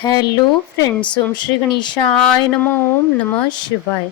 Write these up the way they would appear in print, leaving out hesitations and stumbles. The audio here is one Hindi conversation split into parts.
हेलो फ्रेंड्स, ओम श्री गणेशाय नमः। ओम नमः शिवाय।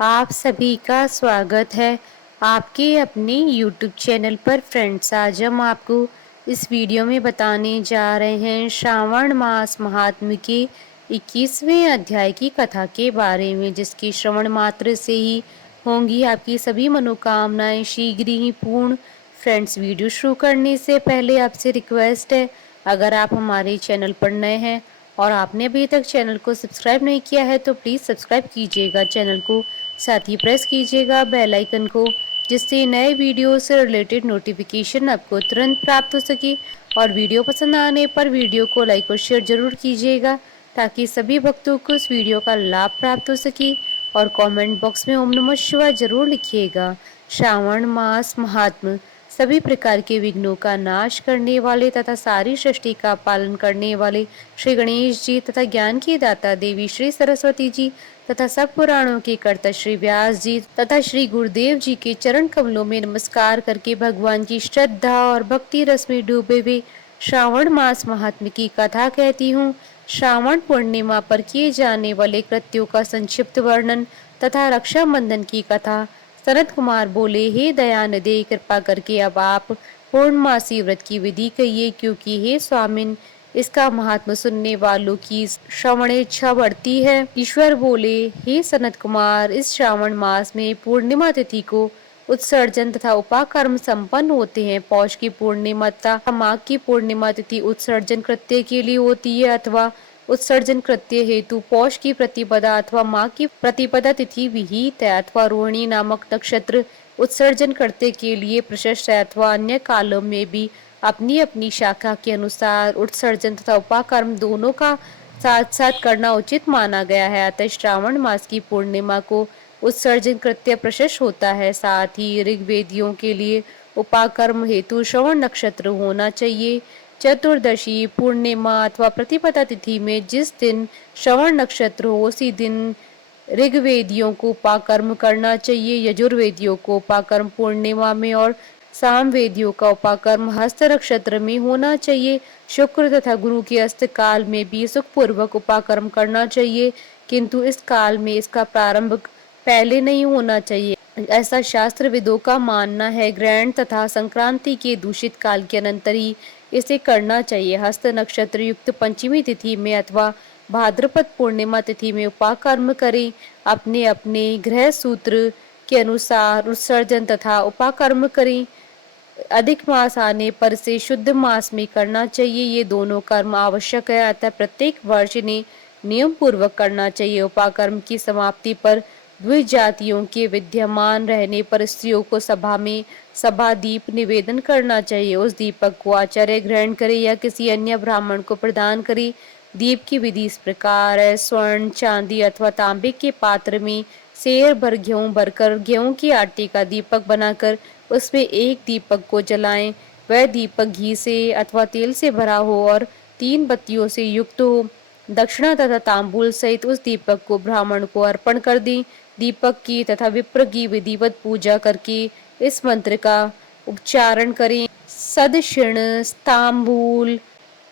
आप सभी का स्वागत है आपके अपने यूट्यूब चैनल पर। फ्रेंड्स, आज हम आपको इस वीडियो में बताने जा रहे हैं श्रावण मास महात्म्य के 21वें अध्याय की कथा के बारे में, जिसकी श्रवण मात्र से ही होंगी आपकी सभी मनोकामनाएं शीघ्र ही पूर्ण। फ्रेंड्स, वीडियो शुरू करने से पहले आपसे रिक्वेस्ट है, अगर आप हमारे चैनल पर नए हैं और आपने अभी तक चैनल को सब्सक्राइब नहीं किया है तो प्लीज़ सब्सक्राइब कीजिएगा चैनल को, साथ ही प्रेस कीजिएगा बेल आइकन को, जिससे नए वीडियो से रिलेटेड नोटिफिकेशन आपको तुरंत प्राप्त हो सके। और वीडियो पसंद आने पर वीडियो को लाइक और शेयर जरूर कीजिएगा, ताकि सभी भक्तों को इस वीडियो का लाभ प्राप्त हो सके। और कमेंट बॉक्स में ओम नमः शिवाय जरूर लिखिएगा। श्रावण मास महात्म। सभी प्रकार के विघ्नों का नाश करने वाले तथा सारी सृष्टि का पालन करने वाले श्री गणेश जी तथा ज्ञान की दाता देवी श्री सरस्वती जी तथा सब पुराणों के कर्ता श्री व्यास जी तथा श्री गुरुदेव जी के चरण कमलों में नमस्कार करके भगवान की श्रद्धा और भक्ति रस में डूबे हुए श्रावण मास महात्म्य की कथा कहती हूँ। श्रावण पूर्णिमा पर किए जाने वाले कृत्यों का संक्षिप्त वर्णन तथा रक्षाबंधन की कथा। सनत कुमार बोले, हे दयानिधे, कृपा करके अब आप पूर्णमासी व्रत की विधि कहिए, क्योंकि हे स्वामिन, इसका महात्मा सुनने वालों की श्रवणेच्छा बढ़ती है। ईश्वर बोले, हे सनत कुमार, इस श्रावण मास में पूर्णिमा तिथि को उत्सर्जन तथा उपाकर्म संपन्न होते हैं। पौष की पूर्णिमा तथा माघ की पूर्णिमा तिथि उत्सर्जन कृत्य के लिए होती है, अथवा उत्सर्जन कृत्य हेतु पौष की प्रतिपदा अथवा माघ की प्रतिपदा तिथि विहित है, अथवा रोहिणी नामक नक्षत्र उत्सर्जन करते के लिए प्रशस्त है, अथवा अन्य कालों में भी अपनी अपनी शाखा के अनुसार उत्सर्जन तथा उपाकर्म दोनों का साथ साथ करना उचित माना गया है। अतः श्रावण मास की पूर्णिमा को उत्सर्जन कृत्य प्रशस्त होता है। साथ ही ऋग्वेदियों के लिए उपाकर्म हेतु श्रवण नक्षत्र होना चाहिए। चतुर्दशी, पूर्णिमा अथवा प्रतिपदा तिथि में जिस दिन श्रवण नक्षत्र हो उसी दिन ऋग्वेदियों को उपाकर्म करना चाहिए। यजुर्वेदियों को उपाकर्म पूर्णिमा में और सामवेदियों का उपाकर्म हस्त नक्षत्र में होना चाहिए। शुक्र तथा गुरु के अस्त काल में भी सुखपूर्वक उपाकर्म करना चाहिए, किंतु इस काल में इसका प्रारंभ पहले नहीं होना चाहिए, ऐसा शास्त्र विदों का मानना है। ग्रहण तथा संक्रांति के दूषित काल के अनंतर ही इसे करना चाहिए। हस्त नक्षत्र युक्त पंचमी तिथि में अथवा भाद्रपद पूर्णिमा तिथि में उपाकर्म करें। अपने अपने ग्रह सूत्र के अनुसार उत्सर्जन तथा उपाकर्म करें। अधिक मास आने पर से शुद्ध मास में करना चाहिए। ये दोनों कर्म आवश्यक है, अतः प्रत्येक वर्ष इन्हें नियम पूर्वक करना चाहिए। उपाकर्म की समाप्ति पर द्विजातियों के विद्यमान रहने पर स्त्रियों को सभा में सभा दीप निवेदन करना चाहिए। उस दीपक को आचार्य ग्रहण करे या किसी अन्य ब्राह्मण को प्रदान करे। दीप की विधि इस प्रकार है। स्वर्ण, चांदी अथवा तांबे के पात्र में सेर भर गेहूं भरकर गेहूं के आटे का दीपक बनाकर उसमें एक दीपक को जलाएं। वह दीपक घी से अथवा तेल से भरा हो और 3 बत्तियों से युक्त हो। दक्षिणा तथा तांबूल सहित उस दीपक को ब्राह्मण को अर्पण कर दें। दीपक की तथा विप्र की विधिवत पूजा करके इस मंत्र का उच्चारण करें। सदक्षिण तांबूल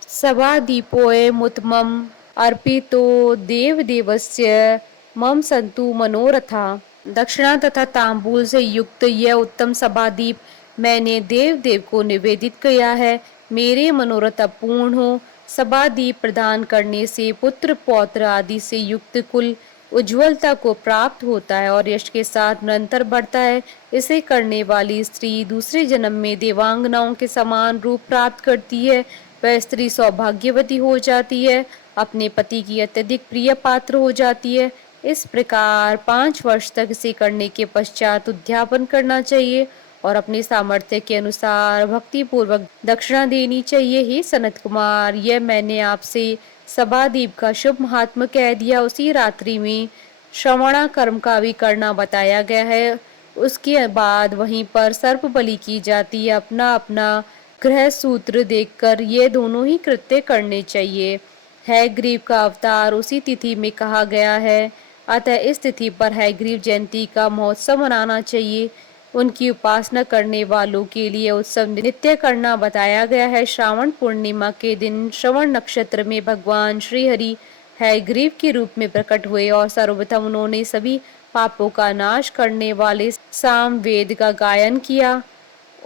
सभा दीपोय मुतमम अर्पितो देव देवस्य मम संतु मनोरथा। दक्षिणा तथा तांबूल से युक्त यह उत्तम सभादीप मैंने देव देव को निवेदित किया है। मेरे मनोरथ पूर्ण हो। सभादीप प्रदान करने से पुत्र पौत्र आदि से युक्त कुल उज्ज्वलता को प्राप्त होता है और यश के साथ निरंतर बढ़ता है। इसे करने वाली स्त्री दूसरे जन्म में देवांगनाओं के समान रूप प्राप्त करती है। वह स्त्री सौभाग्यवती हो जाती है, अपने पति की अत्यधिक प्रिय पात्र हो जाती है। इस प्रकार 5 वर्ष तक इसे करने के पश्चात उद्यापन करना चाहिए और अपने सामर्थ्य के अनुसार भक्ति पूर्वक दक्षिणा देनी चाहिए। हे सनत कुमार, यह मैंने आपसे सभादीप का शुभ महात्मा कह दिया। उसी रात्रि में श्रवणा कर्म का भी करना बताया गया है। उसके बाद वहीं पर सर्प बलि की जाती है। अपना अपना ग्रह सूत्र देखकर ये दोनों ही कृत्य करने चाहिए। हैग्रीव का अवतार उसी तिथि में कहा गया है, अतः इस तिथि पर हैग्रीव जयंती का महोत्सव मनाना चाहिए। उनकी उपासना करने वालों के लिए उत्सव नित्य करना बताया गया है। श्रावण पूर्णिमा के दिन श्रवण नक्षत्र में भगवान श्री हरि हयग्रीव के रूप में प्रकट हुए और सर्वप्रथम उन्होंने सभी पापों का नाश करने वाले साम वेद का गायन किया।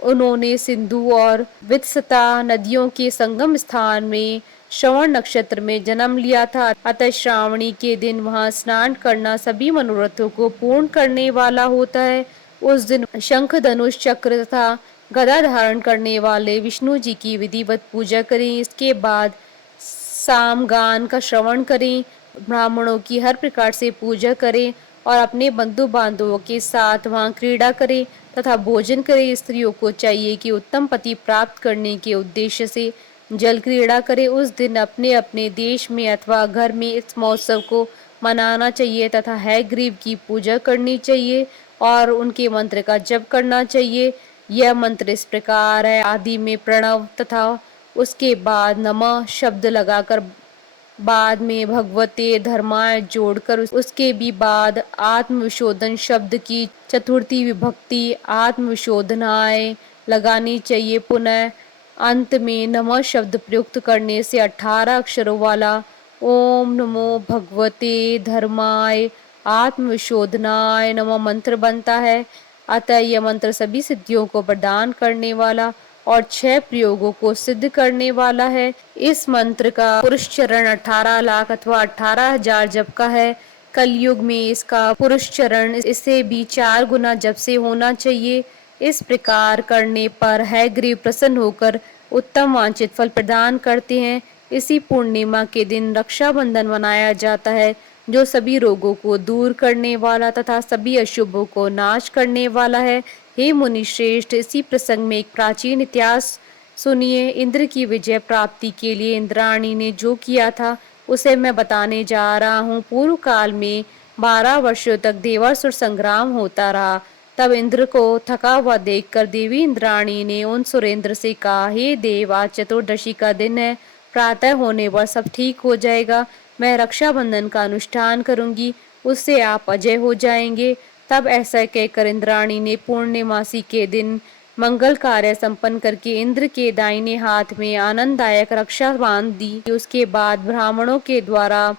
उन्होंने सिंधु और वित्सता नदियों के संगम स्थान में श्रवण नक्षत्र में जन्म लिया था। अतः श्रावणी के दिन वहां स्नान करना सभी मनोरथों को पूर्ण करने वाला होता है। उस दिन शंख धनुष चक्र तथा गदा धारण करने वाले विष्णु जी की विधिवत पूजा करें। इसके बाद सामगान का श्रवण करें, ब्राह्मणों की हर प्रकार से पूजा करें और अपने बंधु बांधवों के साथ वहां क्रीड़ा करें तथा भोजन करें। स्त्रियों को चाहिए कि उत्तम पति प्राप्त करने के उद्देश्य से जल क्रीड़ा करें। उस दिन अपने अपने देश में अथवा घर में इस महोत्सव को मनाना चाहिए तथा हयग्रीव की पूजा करनी चाहिए और उनके मंत्र का जप करना चाहिए। यह मंत्र इस प्रकार है, आदि में प्रणव तथा उसके बाद नमः शब्द लगाकर बाद में भगवते धर्माय जोड़कर उसके भी बाद आत्मविशोधन शब्द की चतुर्थी विभक्ति आत्मविशोधनाय लगानी चाहिए। पुनः अंत में नमः शब्द प्रयुक्त करने से 18 अक्षरों वाला ओम नमो भगवते धर्माय आत्मविशोधनाय नमः मंत्र बनता है। अतः यह मंत्र सभी सिद्धियों को प्रदान करने वाला और 6 प्रयोगों को सिद्ध करने वाला है। इस मंत्र का पुरुष चरण 18 लाख अथवा 18,000 जप का है। कलयुग में इसका पुरुष चरण इससे भी 4 गुना जप से होना चाहिए। इस प्रकार करने पर हयग्रीव प्रसन्न होकर उत्तम वांछित फल प्रदान करते हैं। इसी पूर्णिमा के दिन रक्षाबंधन मनाया जाता है, जो सभी रोगों को दूर करने वाला तथा सभी अशुभों को नाश करने वाला है। हे मुनि श्रेष्ठ, इसी प्रसंग में एक प्राचीन इतिहास सुनिए। इंद्र की विजय प्राप्ति के लिए इंद्राणी ने जो किया था उसे मैं बताने जा रहा हूँ। पूर्व काल में 12 वर्षों तक देवासुर संग्राम होता रहा। तब इंद्र को थका हुआ देखकर देवी इंद्राणी ने उन सुरेंद्र से कहा, हे देव, आज चतुर्दशी का दिन है, प्रातः होने पर सब ठीक हो जाएगा। मैं रक्षाबंधन का अनुष्ठान करूंगी, उससे आप अजय हो जाएंगे। तब ऐसा कहकर इंद्राणी ने पूर्णिमासी के दिन मंगल कार्य संपन्न करके इंद्र के दाहिने हाथ में आनंददायक रक्षा बांध दी। उसके बाद ब्राह्मणों के द्वारा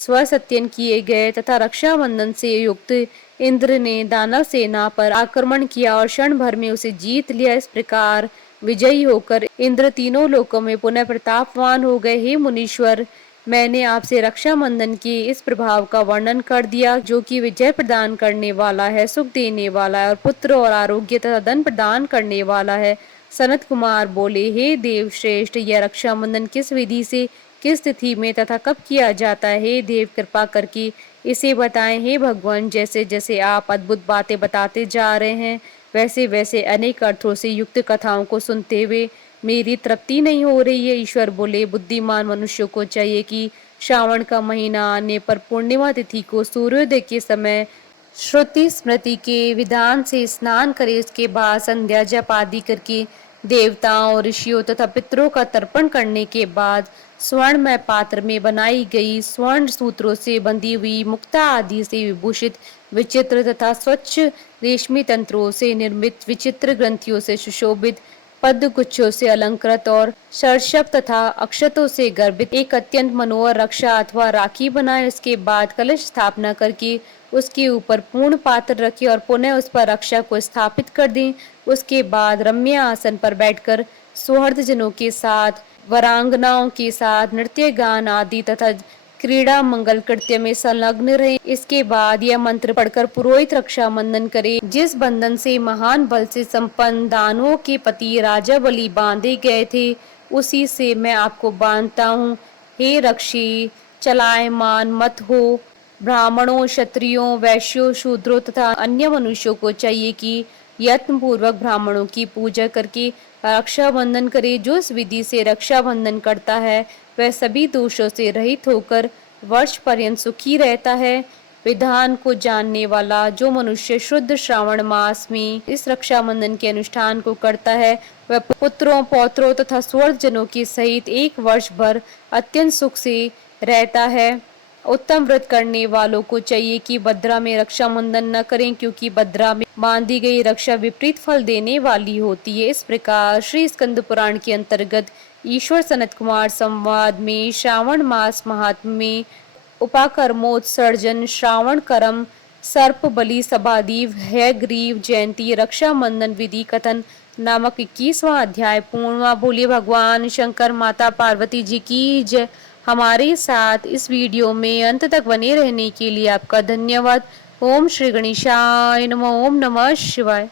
स्वसत्यन किए गए तथा रक्षाबंधन से युक्त इंद्र ने दानव सेना पर आक्रमण किया और क्षण भर में उसे जीत लिया। इस प्रकार विजयी होकर इंद्र तीनों लोकों में पुनः प्रतापवान हो गए। हे मुनीश्वर, मैंने आपसे रक्षाबंधन के इस प्रभाव का वर्णन कर दिया, जो कि विजय प्रदान करने वाला है, सुख देने वाला है और पुत्र और आरोग्य तथा धन प्रदान करने वाला है। सनत कुमार बोले, हे देव श्रेष्ठ, यह रक्षाबंधन किस विधि से, किस तिथि में तथा कब किया जाता है? हे देव, कृपा करके इसे बताएं। हे भगवान, जैसे जैसे आप अद्भुत बातें बताते जा रहे हैं, वैसे वैसे अनेक अर्थों से युक्त कथाओं को सुनते हुए मेरी तृप्ति नहीं हो रही है। ईश्वर बोले, बुद्धिमान मनुष्यों को चाहिए कि श्रावण का महीना आने पर पूर्णिमा तिथि को सूर्योदय के समय श्रुति स्मृति के विधान से स्नान करे। उसके बाद संध्या जप आदि करके देवताओं, ऋषियों तथा पितरों का तर्पण करने के बाद स्वर्णमय पात्र में बनाई गई स्वर्ण सूत्रों से बंधी हुई मुक्ता आदि से विभूषित विचित्र तथा स्वच्छ रेशमी तंत्रों से निर्मित विचित्र ग्रंथियों से सुशोभित पद्म गुच्छों से अलंकृत और सर्षप तथा अक्षतों से गर्भित एक अत्यंत मनोहर रक्षा अथवा राखी बनाए। उसके बाद कलश स्थापना करके उसके ऊपर पूर्ण पात्र रखे और पुनः उस पर रक्षा को स्थापित कर दें। उसके बाद रम्य आसन पर बैठकर सौहर्दजनों के साथ, वरांगनाओं के साथ नृत्य गान आदि तथा क्रीड़ा मंगल कृत्य में संलग्न रहे। इसके बाद यह मंत्र पढ़कर पुरोहित रक्षा बंधन करे। जिस बंधन से महान बल से संपन्न दानवों के पति राजा बलि बांधे गए थे, उसी से मैं आपको बांधता हूँ। हे रक्षी, चलायमान मत हो। ब्राह्मणों, क्षत्रियों, वैश्यों, शूद्रों तथा अन्य मनुष्यों को चाहिए कि यत्न पूर्वक ब्राह्मणों की पूजा करके रक्षाबंधन करे। जो इस विधि से रक्षाबंधन करता है, वह सभी दोषों से रहित होकर वर्ष पर्यंत सुखी रहता है। विधान को जानने वाला जो मनुष्य शुद्ध श्रावण मास में इस रक्षाबंधन के अनुष्ठान को करता है, वह पुत्रों, पौत्रों तथा स्वर्गजनों के सहित 1 वर्ष भर अत्यंत सुख से रहता है। उत्तम व्रत करने वालों को चाहिए कि भद्रा में रक्षा बंधन न करें, क्योंकि भद्रा में बांधी गई रक्षा विपरीत फल देने वाली होती है। इस प्रकार श्री स्कंद पुराण के अंतर्गत ईश्वर सनत कुमार संवाद में श्रावण मास महात्म में उपाकर्मोत्सर्जन, श्रावण करम, सर्प बलि समाधि, हयग्रीव जयंती, रक्षा बंधन विधि कथन नामक 21वां अध्याय पूर्ण हुआ। बोलिए भगवान शंकर माता पार्वती जी की जय। हमारे साथ इस वीडियो में अंत तक बने रहने के लिए आपका धन्यवाद। ओम श्री गणेशाय नमः। ओम नमः शिवाय।